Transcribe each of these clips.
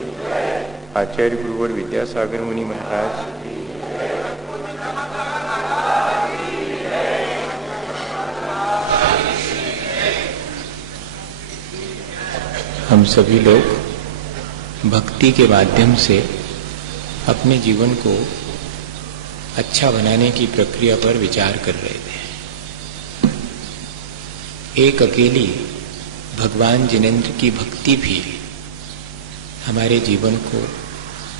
आचार्य गुरुवर विद्यासागर मुनि महाराज, हम सभी लोग भक्ति के माध्यम से अपने जीवन को अच्छा बनाने की प्रक्रिया पर विचार कर रहे थे। एक अकेली भगवान जिनेंद्र की भक्ति भी हमारे जीवन को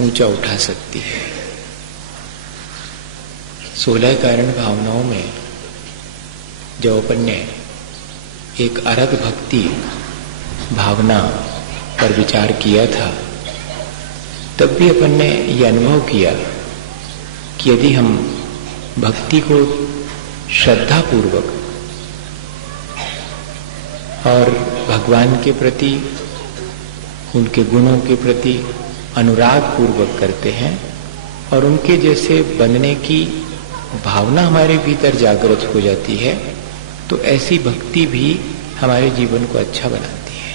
ऊंचा उठा सकती है। 16 कारण भावनाओं में जब अपन ने एक अरग भक्ति भावना पर विचार किया था, तब भी अपन ने यह अनुभव किया कि यदि हम भक्ति को श्रद्धापूर्वक और भगवान के प्रति, उनके गुणों के प्रति अनुराग पूर्वक करते हैं और उनके जैसे बनने की भावना हमारे भीतर जागृत हो जाती है, तो ऐसी भक्ति भी हमारे जीवन को अच्छा बनाती है।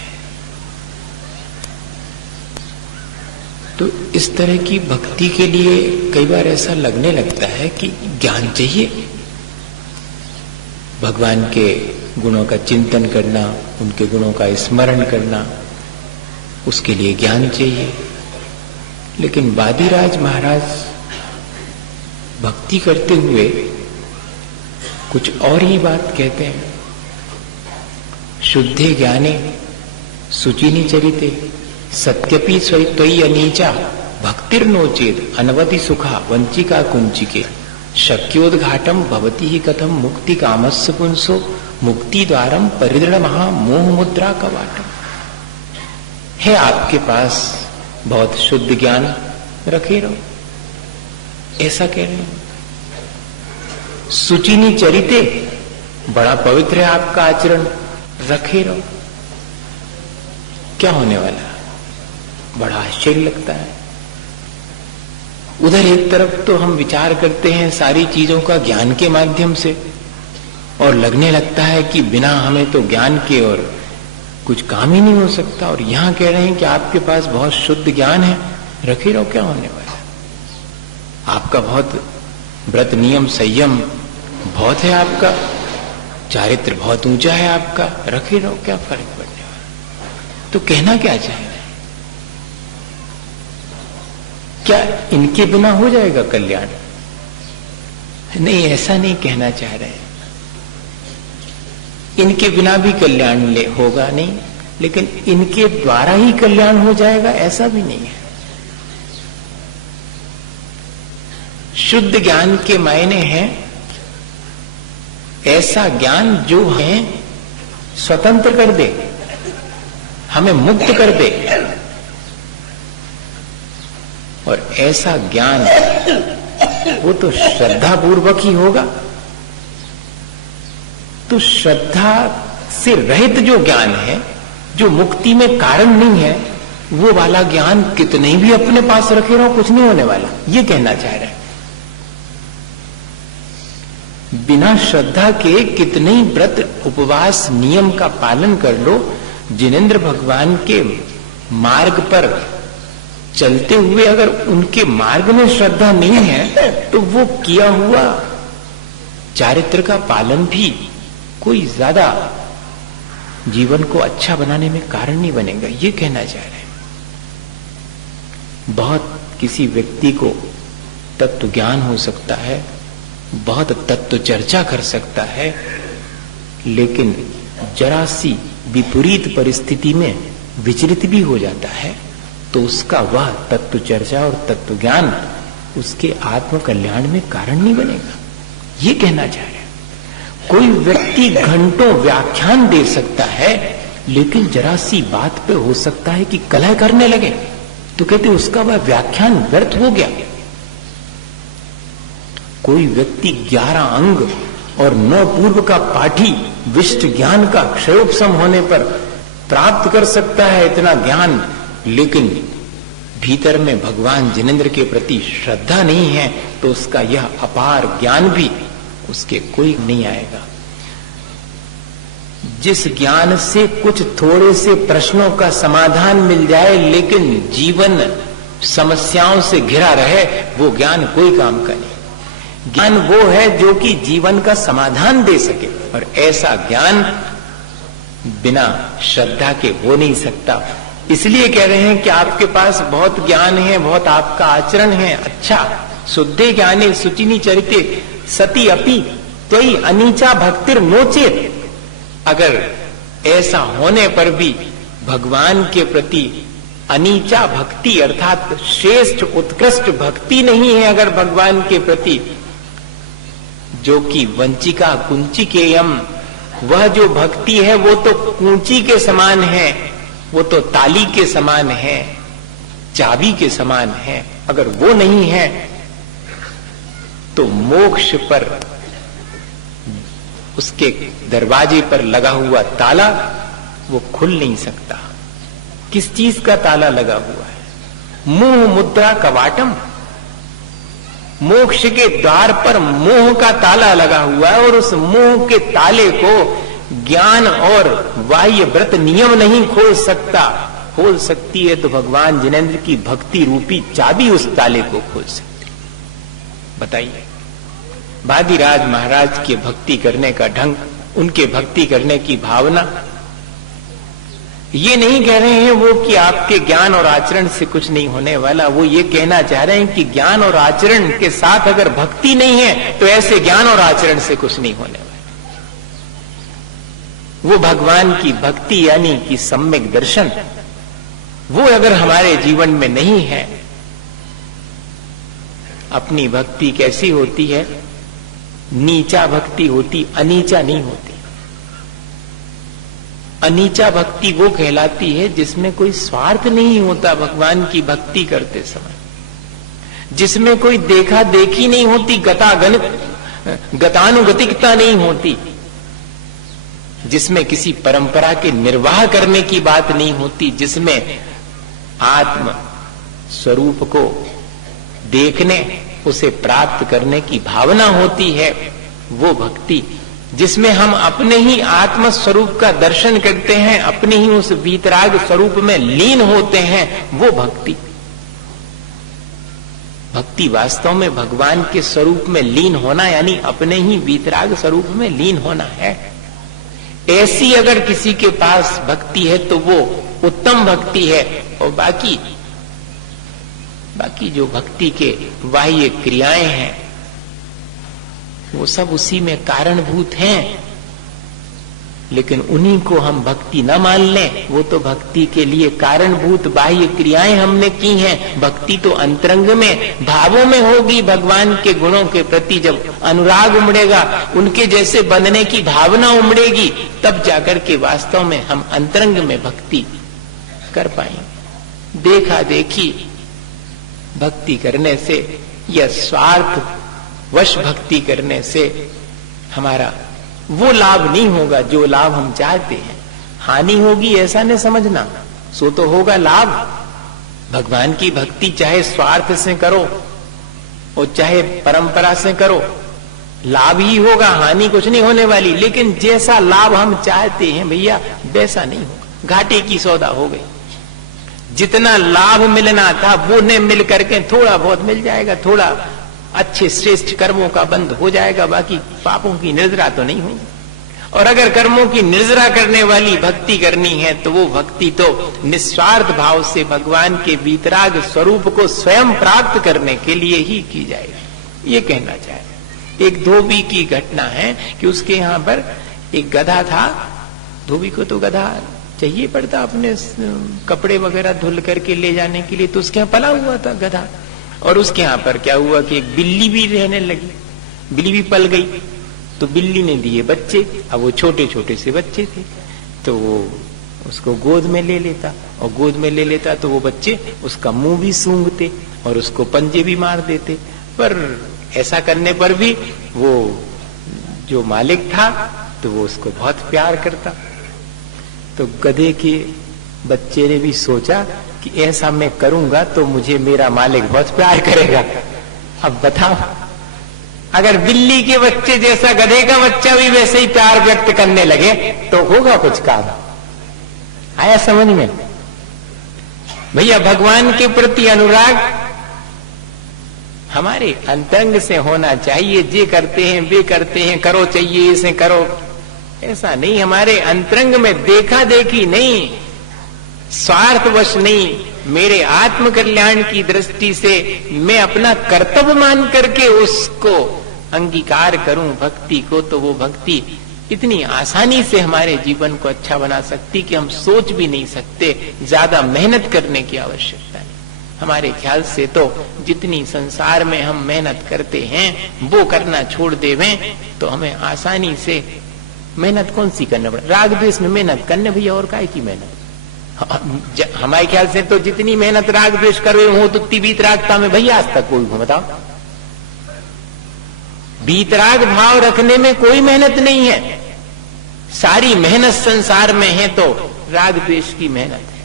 तो इस तरह की भक्ति के लिए कई बार ऐसा लगने लगता है कि ज्ञान चाहिए। भगवान के गुणों का चिंतन करना, उनके गुणों का स्मरण करना, उसके लिए ज्ञान चाहिए। लेकिन वादिराज महाराज भक्ति करते हुए कुछ और ही बात कहते हैं। शुद्धे ज्ञाने सुचिनी चरिते सत्यपि स्वयं अनीचा भक्तिर्नोचेत अनवधि सुखा वंचिका कुंचिके शक्योद्घाटम भवती ही कथम मुक्ति कामस्य पुंसो मुक्ति द्वारम परिदृढ़ महा मोह मुद्रा कवाटम। है आपके पास बहुत शुद्ध ज्ञान, रखे रहो, ऐसा कह रहे हैं। सुचिनी चरिते, बड़ा पवित्र है आपका आचरण, रखे रहो। क्या होने वाला? बड़ा आश्चर्य लगता है। उधर एक तरफ तो हम विचार करते हैं सारी चीजों का ज्ञान के माध्यम से, और लगने लगता है कि बिना हमें तो ज्ञान के और कुछ काम ही नहीं हो सकता। और यहां कह रहे हैं कि आपके पास बहुत शुद्ध ज्ञान है, रखे रहो। क्या होने वाला? आपका बहुत व्रत नियम संयम बहुत है, आपका चारित्र बहुत ऊंचा है आपका, रखे रहो। क्या फर्क पड़ने वाला? तो कहना क्या चाह रहे हैं? क्या इनके बिना हो जाएगा कल्याण? नहीं, ऐसा नहीं कहना चाह रहे हैं। इनके बिना भी कल्याण होगा नहीं, लेकिन इनके द्वारा ही कल्याण हो जाएगा, ऐसा भी नहीं है। शुद्ध ज्ञान के मायने हैं ऐसा ज्ञान जो हमें स्वतंत्र कर दे, हमें मुक्त कर दे। और ऐसा ज्ञान वो तो श्रद्धा पूर्वक ही होगा। तो श्रद्धा से रहित जो ज्ञान है, जो मुक्ति में कारण नहीं है, वो वाला ज्ञान कितने भी अपने पास रखे रहो, कुछ नहीं होने वाला। ये कहना चाह रहे हैं। बिना श्रद्धा के कितने ही व्रत उपवास नियम का पालन कर लो, जिनेंद्र भगवान के मार्ग पर चलते हुए अगर उनके मार्ग में श्रद्धा नहीं है, तो वो किया हुआ चारित्र का पालन भी कोई ज्यादा जीवन को अच्छा बनाने में कारण नहीं बनेगा। ये कहना चाह रहे हैं। बहुत किसी व्यक्ति को तत्व ज्ञान हो सकता है, बहुत तत्व चर्चा कर सकता है, लेकिन जरा सी विपरीत परिस्थिति में विचलित भी हो जाता है, तो उसका वह तत्व चर्चा और तत्व ज्ञान उसके आत्म कल्याण में कारण नहीं बनेगा। ये कहना चाह रहे हैं। कोई व्यक्ति घंटों व्याख्यान दे सकता है, लेकिन जरा सी बात पे हो सकता है कि कलह करने लगे, तो कहते उसका वह व्याख्यान व्यर्थ हो गया। कोई व्यक्ति 11 अंग और 9 पूर्व का पाठी विशिष्ट ज्ञान का क्षयोपशम होने पर प्राप्त कर सकता है इतना ज्ञान, लेकिन भीतर में भगवान जिनेंद्र के प्रति श्रद्धा नहीं है, तो उसका यह अपार ज्ञान भी उसके कोई नहीं आएगा। जिस ज्ञान से कुछ थोड़े से प्रश्नों का समाधान मिल जाए लेकिन जीवन समस्याओं से घिरा रहे, वो ज्ञान कोई काम का नहीं। ज्ञान वो है जो कि जीवन का समाधान दे सके, और ऐसा ज्ञान बिना श्रद्धा के हो नहीं सकता। इसलिए कह रहे हैं कि आपके पास बहुत ज्ञान है, बहुत आपका आचरण है अच्छा, शुद्धे ज्ञाने सुचिनी चरिते सती अपि त्वयि अनीचा भक्तिर नोचेत। अगर ऐसा होने पर भी भगवान के प्रति अनीचा भक्ति अर्थात श्रेष्ठ उत्कृष्ट भक्ति नहीं है, अगर भगवान के प्रति, जो कि वंचिका कुंचिकेयम, वह जो भक्ति है वो तो कुंची के समान है, वो तो ताली के समान है, चाबी के समान है, अगर वो नहीं है तो मोक्ष पर उसके दरवाजे पर लगा हुआ ताला वो खुल नहीं सकता। किस चीज का ताला लगा हुआ है? मोह मुद्रा कवाटम, मोक्ष के द्वार पर मोह का ताला लगा हुआ है, और उस मोह के ताले को ज्ञान और बाह्य व्रत नियम नहीं खोल सकता। खोल सकती है तो भगवान जिनेंद्र की भक्ति रूपी चाबी उस ताले को खोल सकती। बताइए, वादिराज महाराज के भक्ति करने का ढंग, उनके भक्ति करने की भावना, ये नहीं कह रहे हैं वो कि आपके ज्ञान और आचरण से कुछ नहीं होने वाला। वो ये कहना चाह रहे हैं कि ज्ञान और आचरण के साथ अगर भक्ति नहीं है तो ऐसे ज्ञान और आचरण से कुछ नहीं होने वाला। वो भगवान की भक्ति यानी कि सम्यक दर्शन, वो अगर हमारे जीवन में नहीं है, अपनी भक्ति कैसी होती है? नीचा भक्ति होती, अनीचा नहीं होती। अनीचा भक्ति वो कहलाती है जिसमें कोई स्वार्थ नहीं होता भगवान की भक्ति करते समय, जिसमें कोई देखा देखी नहीं होती, गतानुगतिकता नहीं होती, जिसमें किसी परंपरा के निर्वाह करने की बात नहीं होती, जिसमें आत्म स्वरूप को देखने, उसे प्राप्त करने की भावना होती है, वो भक्ति। जिसमें हम अपने ही आत्म स्वरूप का दर्शन करते हैं, अपने ही उस वीतराग स्वरूप में लीन होते हैं, वो भक्ति। भक्ति वास्तव में भगवान के स्वरूप में लीन होना यानी अपने ही वीतराग स्वरूप में लीन होना है। ऐसी अगर किसी के पास भक्ति है तो वो उत्तम भक्ति है। और बाकी जो भक्ति के बाह्य क्रियाएं हैं वो सब उसी में कारणभूत हैं, लेकिन उन्हीं को हम भक्ति न मान लें। वो तो भक्ति के लिए कारणभूत बाह्य क्रियाएं हमने की हैं। भक्ति तो अंतरंग में, भावों में होगी। भगवान के गुणों के प्रति जब अनुराग उमड़ेगा, उनके जैसे बनने की भावना उमड़ेगी, तब जाकर के वास्तव में हम अंतरंग में भक्ति कर पाएंगे। देखा देखी भक्ति करने से या स्वार्थ वश भक्ति करने से हमारा वो लाभ नहीं होगा जो लाभ हम चाहते हैं। हानि होगी ऐसा नहीं समझना, सो तो होगा लाभ। भगवान की भक्ति चाहे स्वार्थ से करो और चाहे परंपरा से करो, लाभ ही होगा, हानि कुछ नहीं होने वाली। लेकिन जैसा लाभ हम चाहते हैं भैया वैसा नहीं होगा, घाटे की सौदा हो गई। जितना लाभ मिलना था वो न मिल करके थोड़ा बहुत मिल जाएगा, थोड़ा अच्छे श्रेष्ठ कर्मों का बंद हो जाएगा, बाकी पापों की निर्जरा तो नहीं होगी। और अगर कर्मों की निर्जरा करने वाली भक्ति करनी है तो वो भक्ति तो निस्वार्थ भाव से भगवान के वीतराग स्वरूप को स्वयं प्राप्त करने के लिए ही की जाएगी। ये कहना चाहे। एक धोबी की घटना है कि उसके यहाँ पर एक गधा था। धोबी को तो गधा चाहिए पड़ता अपने कपड़े वगैरह धुल करके ले जाने के लिए, तो उसके यहाँ पला हुआ था गधा। और उसके यहाँ पर क्या हुआ कि एक बिल्ली भी रहने लगी, बिल्ली भी पल गई। तो बिल्ली ने दिए बच्चे, अब वो छोटे छोटे से बच्चे थे, तो वो उसको गोद में ले लेता, और गोद में ले लेता तो वो बच्चे उसका मुंह भी सूंघते और उसको पंजे भी मार देते। पर ऐसा करने पर भी वो जो मालिक था तो वो उसको बहुत प्यार करता। तो गधे के बच्चे ने भी सोचा कि ऐसा मैं करूंगा तो मुझे मेरा मालिक बहुत प्यार करेगा। अब बताओ, अगर बिल्ली के बच्चे जैसा गधे का बच्चा भी वैसे ही प्यार व्यक्त करने लगे तो होगा कुछ काम। आया समझ में? भैया भगवान के प्रति अनुराग हमारे अंतरंग से होना चाहिए। जे करते हैं वे करते हैं, करो चाहिए इसे करो, ऐसा नहीं। हमारे अंतरंग में देखा देखी नहीं, स्वार्थवश नहीं, मेरे आत्म कल्याण की दृष्टि से मैं अपना कर्तव्य मान करके उसको अंगीकार करूं भक्ति को, तो वो भक्ति इतनी आसानी से हमारे जीवन को अच्छा बना सकती कि हम सोच भी नहीं सकते। ज्यादा मेहनत करने की आवश्यकता नहीं। हमारे ख्याल से तो जितनी संसार में हम मेहनत करते हैं वो करना छोड़ देवें तो हमें आसानी से मेहनत कौन सी करना पड़े। राग द्वेष में मेहनत करने भैया और काय की मेहनत। हमारे ख्याल से तो जितनी मेहनत राग द्वेष कर रहे हो तो वीतरागता में भैया आज तक कोई बताओ। वीतराग भाव रखने में कोई मेहनत नहीं है। सारी मेहनत संसार में है तो राग द्वेष की मेहनत है।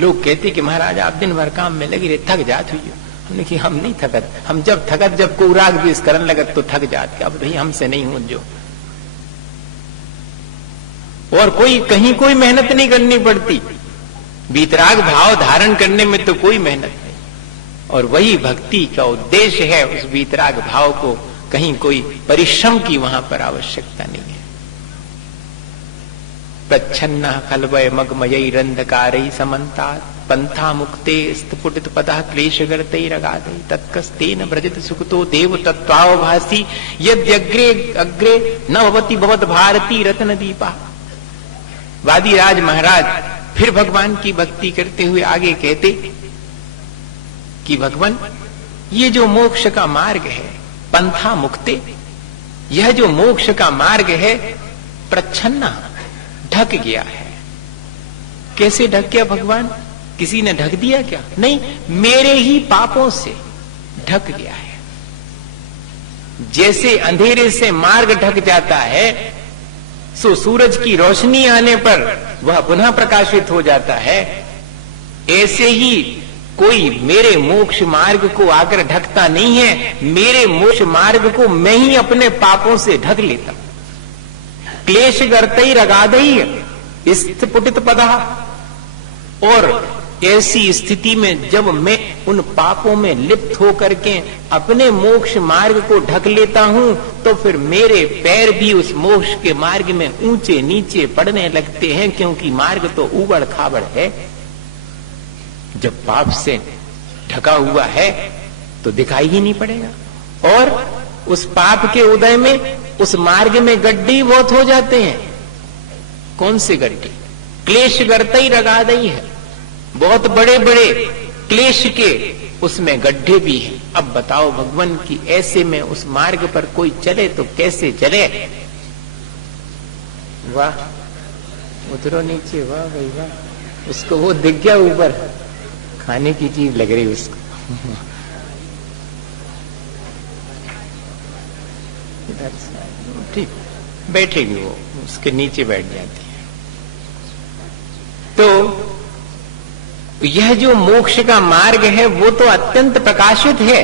लोग कहते कि महाराज आप दिन भर काम में लगी रहे, थक जात हुई हो। हमने कि हम नहीं थकत, हम जब थकत जब कोई राग द्वेष करने लगत तो थक जात। अब भाई हमसे नहीं हो जो, और कोई कहीं कोई मेहनत नहीं करनी पड़ती। वीतराग भाव धारण करने में तो कोई मेहनत नहीं, और वही भक्ति का उद्देश्य है। उस वीतराग भाव को कहीं कोई परिश्रम की वहां पर आवश्यकता नहीं है। प्रच्छन्न खलवय मगमयी रंधकारई समन्तात पंथा मुक्ते स्फुटित पदः क्लेशगर्तैरगाधै तत्कस्तेन व्रजत सुखतो देव तत्त्वावभासी यद्यग्रे अग्रे न भवति भवत भारती रत्न दीपा। वादिराज महाराज फिर भगवान की भक्ति करते हुए आगे कहते कि भगवान ये जो मोक्ष का मार्ग है पंथा मुक्ते, यह जो मोक्ष का मार्ग है प्रच्छन्ना ढक गया है। कैसे ढक गया भगवान? किसी ने ढक दिया क्या? नहीं, मेरे ही पापों से ढक गया है। जैसे अंधेरे से मार्ग ढक जाता है सो सूरज की रोशनी आने पर वह पुनः प्रकाशित हो जाता है, ऐसे ही कोई मेरे मोक्ष मार्ग को आकर ढकता नहीं है। मेरे मोक्ष मार्ग को मैं ही अपने पापों से ढक लेता। क्लेश गर्तई रगादई स्फुटित पदा, और ऐसी स्थिति में जब मैं उन पापों में लिप्त होकर के अपने मोक्ष मार्ग को ढक लेता हूं तो फिर मेरे पैर भी उस मोक्ष के मार्ग में ऊंचे नीचे पड़ने लगते हैं, क्योंकि मार्ग तो उबड़ खाबड़ है। जब पाप से ढका हुआ है तो दिखाई ही नहीं पड़ेगा, और उस पाप के उदय में उस मार्ग में गड्ढे बहुत हो जाते हैं। कौन से गड्ढे? क्लेश गर्तई रगादई है, बहुत बड़े बड़े क्लेश के उसमें गड्ढे भी हैं। अब बताओ भगवान की ऐसे में उस मार्ग पर कोई चले तो कैसे चले? वाह, उतरो नीचे, वाह भाई वाह। उसको वो दिख गया ऊपर, खाने की चीज लग रही उसको। ठीक बैठेगी वो, उसके नीचे बैठ जाती है। तो यह जो मोक्ष का मार्ग है वो तो अत्यंत प्रकाशित है,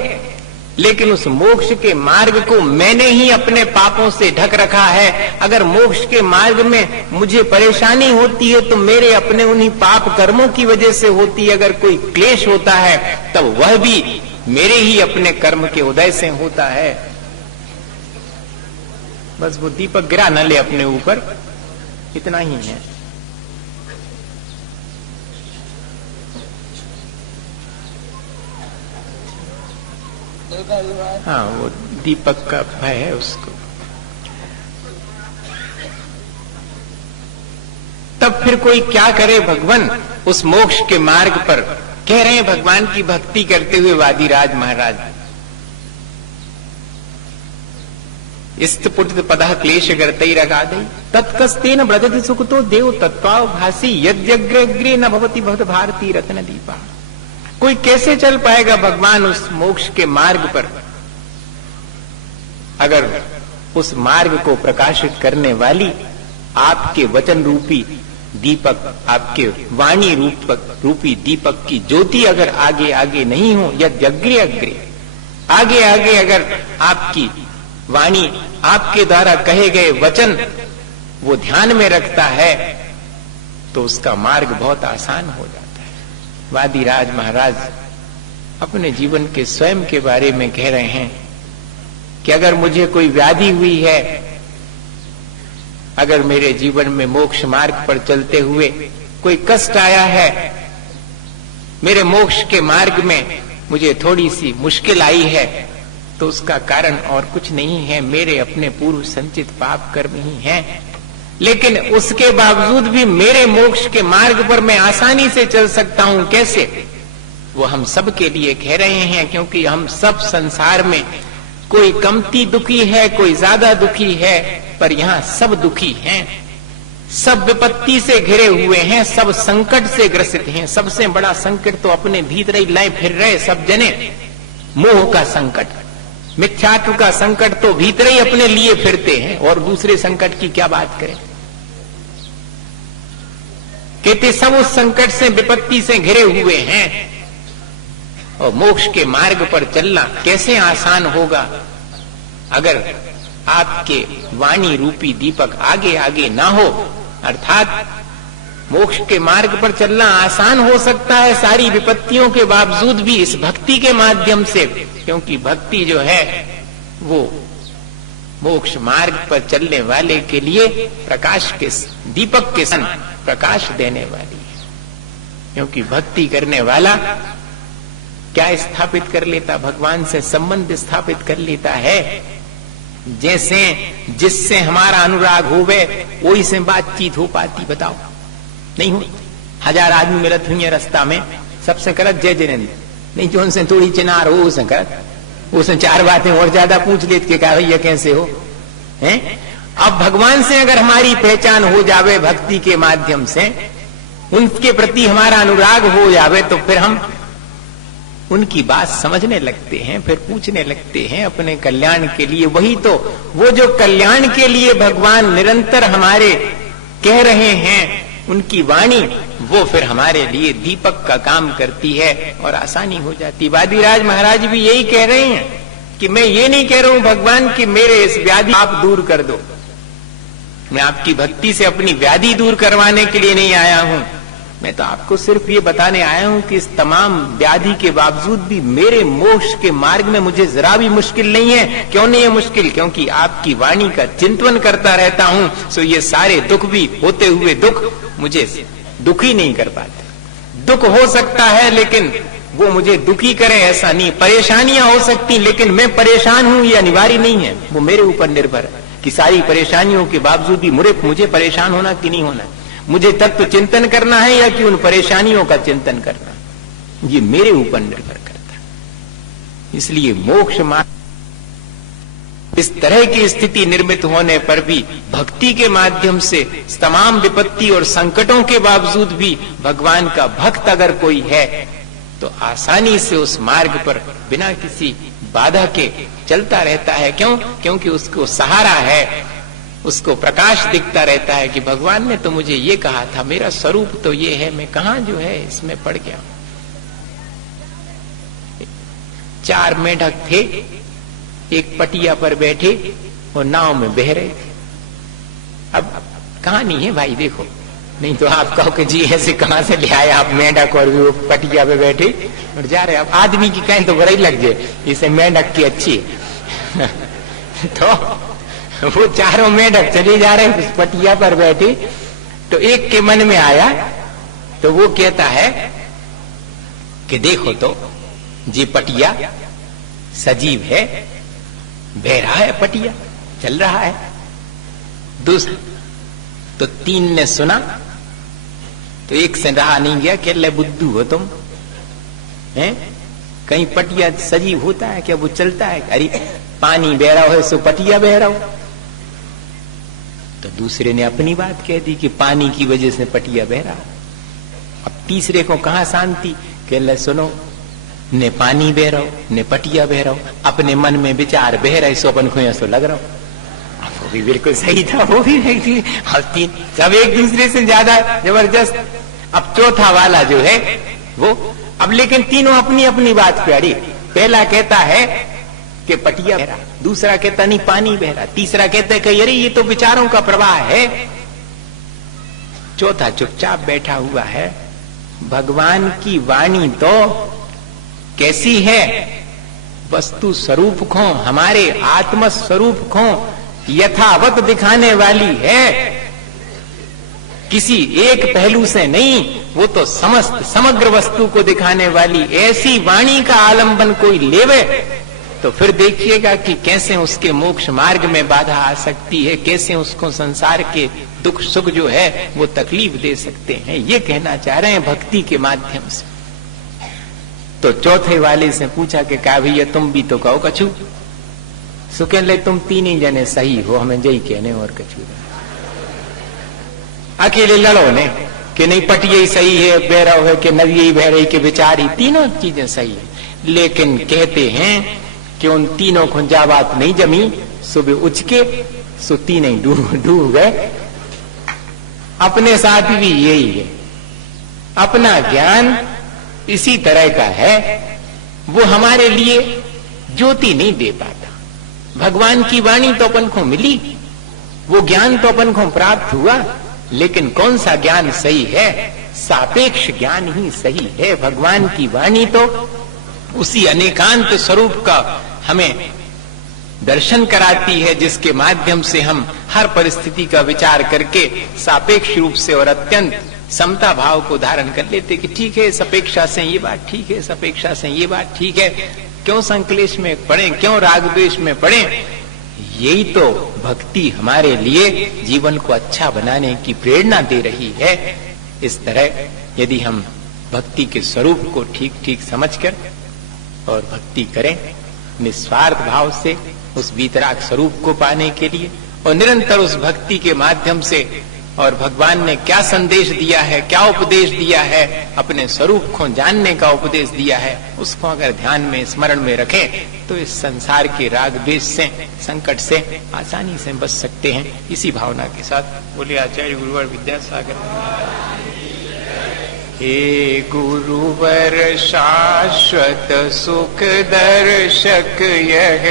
लेकिन उस मोक्ष के मार्ग को मैंने ही अपने पापों से ढक रखा है। अगर मोक्ष के मार्ग में मुझे परेशानी होती है तो मेरे अपने उन्हीं पाप कर्मों की वजह से होती है। अगर कोई क्लेश होता है तब वह भी मेरे ही अपने कर्म के उदय से होता है। बस वो दीपक गिरा न ले अपने ऊपर, इतना ही है। हाँ, वो दीपक का भय है उसको। तब फिर कोई क्या करे भगवान उस मोक्ष के मार्ग पर? कह रहे हैं भगवान की भक्ति करते हुए वादिराज महाराज, स्फुटित पदः क्लेश गर्तई रगादई तत्कस्तेन व्रजति सुखतो देव तत्त्वावभासी यद्यग्रे अग्रे न भवति भवत भारती रत्न दीपा। कोई कैसे चल पाएगा भगवान उस मोक्ष के मार्ग पर, अगर उस मार्ग को प्रकाशित करने वाली आपके वचन रूपी दीपक, आपके वाणी रूपी दीपक की ज्योति अगर आगे आगे नहीं हो, यद्यग्रे अग्रे आगे आगे अगर आपकी वाणी, आपके द्वारा कहे गए वचन वो ध्यान में रखता है तो उसका मार्ग बहुत आसान हो जाता है। वादिराज महाराज अपने जीवन के स्वयं के बारे में कह रहे हैं कि अगर मुझे कोई व्याधि हुई है, अगर मेरे जीवन में मोक्ष मार्ग पर चलते हुए कोई कष्ट आया है, मेरे मोक्ष के मार्ग में मुझे थोड़ी सी मुश्किल आई है, तो उसका कारण और कुछ नहीं है, मेरे अपने पूर्व संचित पाप कर्म ही हैं। लेकिन उसके बावजूद भी मेरे मोक्ष के मार्ग पर मैं आसानी से चल सकता हूं। कैसे? वो हम सब के लिए कह रहे हैं, क्योंकि हम सब संसार में कोई कमती दुखी है, कोई ज्यादा दुखी है, पर यहाँ सब दुखी हैं, सब विपत्ति से घिरे हुए हैं, सब संकट से ग्रसित हैं। सबसे बड़ा संकट तो अपने भीतर ही लाए फिर रहे सब जने, मोह का संकट, मिथ्यात्व का संकट तो भीतर ही अपने लिए फिरते हैं, और दूसरे संकट की क्या बात करें। कहते सब उस संकट से, विपत्ति से घिरे हुए हैं, और मोक्ष के मार्ग पर चलना कैसे आसान होगा अगर आपके वाणी रूपी दीपक आगे आगे ना हो। अर्थात मोक्ष के मार्ग पर चलना आसान हो सकता है सारी विपत्तियों के बावजूद भी इस भक्ति के माध्यम से, क्योंकि भक्ति जो है वो मोक्ष मार्ग पर चलने वाले के लिए प्रकाश के दीपक के सन प्रकाश देने वाली है। क्योंकि भक्ति करने वाला क्या स्थापित कर लेता? भगवान से संबंध स्थापित कर लेता है। जैसे जिससे हमारा अनुराग होवे वही से बातचीत हो पाती, बताओ नहीं हो? 1000 आदमी मिलत हुई है रास्ता में, सबसे करत जय जिनेन्द्र, नहीं जो उनसे थोड़ी चिनार हो उसे करत, उसने 4 बातें और ज्यादा पूछ लेते कि क्या भैया कैसे हो हैं? अब भगवान से अगर हमारी पहचान हो जावे भक्ति के माध्यम से, उनके प्रति हमारा अनुराग हो जावे, तो फिर हम उनकी बात समझने लगते हैं, फिर पूछने लगते हैं अपने कल्याण के लिए। वही तो वो जो कल्याण के लिए भगवान निरंतर हमारे कह रहे हैं, उनकी वाणी वो फिर हमारे लिए दीपक का काम करती है और आसानी हो जाती। वादिराज महाराज भी यही कह रहे हैं कि मैं ये नहीं कह रहा हूं भगवान कि मेरे इस व्याधि आप दूर कर दो, मैं आपकी भक्ति से अपनी व्याधि दूर करवाने के लिए नहीं आया हूं, मैं तो आपको सिर्फ ये बताने आया हूं कि इस तमाम व्याधि के बावजूद भी मेरे मोक्ष के मार्ग में मुझे जरा भी मुश्किल नहीं है। क्यों नहीं है मुश्किल? क्योंकि आपकी वाणी का चिंतन करता रहता हूं, सो ये सारे दुख भी होते हुए दुख मुझे दुखी नहीं कर पाते। दुख हो सकता है लेकिन वो मुझे दुखी करे ऐसा नहीं। परेशानियां हो सकती लेकिन मैं परेशान हूं ये अनिवार्य नहीं है, वो मेरे ऊपर निर्भर है कि सारी परेशानियों के बावजूद भी मुझे परेशान होना कि नहीं होना, मुझे तत्व चिंतन करना है या कि उन परेशानियों का चिंतन करना, ये मेरे ऊपर निर्भर करता है। इसलिए मोक्ष मार्ग इस तरह की स्थिति निर्मित होने पर भी भक्ति के माध्यम से तमाम विपत्ति और संकटों के बावजूद भी भगवान का भक्त अगर कोई है तो आसानी से उस मार्ग पर बिना किसी बाधा के चलता रहता है। क्यों? क्योंकि उसको सहारा है, उसको प्रकाश दिखता रहता है कि भगवान ने तो मुझे ये कहा था, मेरा स्वरूप तो ये है, मैं कहां जो है इसमें पड़ गया। 4 मेढक थे, एक पटिया पर बैठे और नाव में बह रहे थे। अब कहानी है भाई, देखो, नहीं तो आप कहो कि जी ऐसे कहां से ले आए आप मेढक और वो पटिया पे बैठे और जा रहे। अब आदमी की कहें तो बुराई लग जाए, इसे मेढक की अच्छी तो वो चारों मेढक चले जा रहे उस पटिया पर बैठे, तो एक के मन में आया, तो वो कहता है कि देखो तो जी पटिया सजीव है, बह रहा है, पटिया चल रहा है। दूसरा तो 3 ने सुना, तो एक से रहा नहीं गया, कह ले बुद्धू हो तुम, हैं? कहीं पटिया सजीव होता है क्या? वो चलता है? अरे पानी बह रहा हो सो पटिया बह रहा हो। तो दूसरे ने अपनी बात कह दी कि पानी की वजह से पटिया बह रहा। अब तीसरे को कहां शांति? कह ले सुनो, ने पानी बह रहा हो ने पटिया बह रहा हो, अपने मन में विचार बह रहे सो अपन को ऐसा लग रहा हो। वो भी बिल्कुल सही था, वो भी नहीं, सब एक दूसरे से ज्यादा जबरदस्त। अब चौथा वाला जो है वो, अब लेकिन तीनों अपनी अपनी बात पे अड़ी। पहला कहता है कि पटिया बह रहा, दूसरा कहता नहीं पानी बह रहा, तीसरा कहता है कि अरे ये तो विचारों का प्रवाह है, चौथा चुपचाप बैठा हुआ है। भगवान की वाणी तो कैसी है? वस्तु स्वरूप को, हमारे आत्म स्वरूप को यथावत दिखाने वाली है, किसी एक पहलू से नहीं, वो तो समस्त समग्र वस्तु को दिखाने वाली। ऐसी वाणी का आलंबन कोई लेवे तो फिर देखिएगा कि कैसे उसके मोक्ष मार्ग में बाधा आ सकती है, कैसे उसको संसार के दुख सुख जो है वो तकलीफ दे सकते हैं। ये कहना चाह रहे हैं भक्ति के माध्यम से। तो चौथे वाले से पूछा कि क्या भैया तुम भी तो कहो कछु? सो कह ले तुम तीन ही जने सही हो, हमें जई कहने और कछु। अकेले लड़ो ने कि नहीं पटिया ही सही है, बहराव है कि नदी ही बह रही कि बेचारी, तीनों चीजें सही है। लेकिन कहते हैं कि उन तीनों को जा बात नहीं जमी, सुबह उठ के सो तीनों डूब गए। अपने साथ भी यही है, अपना ज्ञान इसी तरह का है, वो हमारे लिए ज्योति नहीं दे पाता। भगवान की वाणी तो अपन को मिली, वो ज्ञान तो अपन को प्राप्त हुआ, लेकिन कौन सा ज्ञान सही है? सापेक्ष ज्ञान ही सही है। भगवान की वाणी तो उसी अनेकांत स्वरूप का हमें दर्शन कराती है, जिसके माध्यम से हम हर परिस्थिति का विचार करके सापेक्ष रूप से और अत्यंत समता भाव को धारण कर लेते कि ठीक है, इस अपेक्षा से ये बात ठीक है, इस अपेक्षा से ये बात ठीक है, क्यों संकलेश में पड़े, क्यों राग द्वेष में पड़े। यही तो भक्ति हमारे लिए जीवन को अच्छा बनाने की प्रेरणा दे रही है। इस तरह यदि हम भक्ति के स्वरूप को ठीक ठीक समझकर और भक्ति करें निस्वार्थ भाव से उस वीतराग स्वरूप को पाने के लिए, और निरंतर उस भक्ति के माध्यम से, और भगवान ने क्या संदेश दिया है, क्या उपदेश दिया है, अपने स्वरूप को जानने का उपदेश दिया है, उसको अगर ध्यान में स्मरण में रखें तो इस संसार के राग द्वेष से, संकट से आसानी से बच सकते हैं। इसी भावना के साथ बोले आचार्य गुरुवर विद्यासागर। हे गुरुवर शाश्वत सुख दर्शक, यह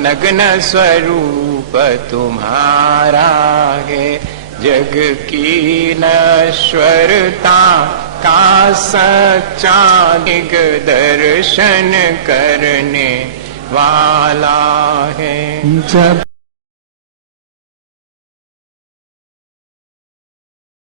नग्न स्वरूप तुम्हारा है, जग की नश्वरता का सच्चा दिग दर्शन करने वाला है। जब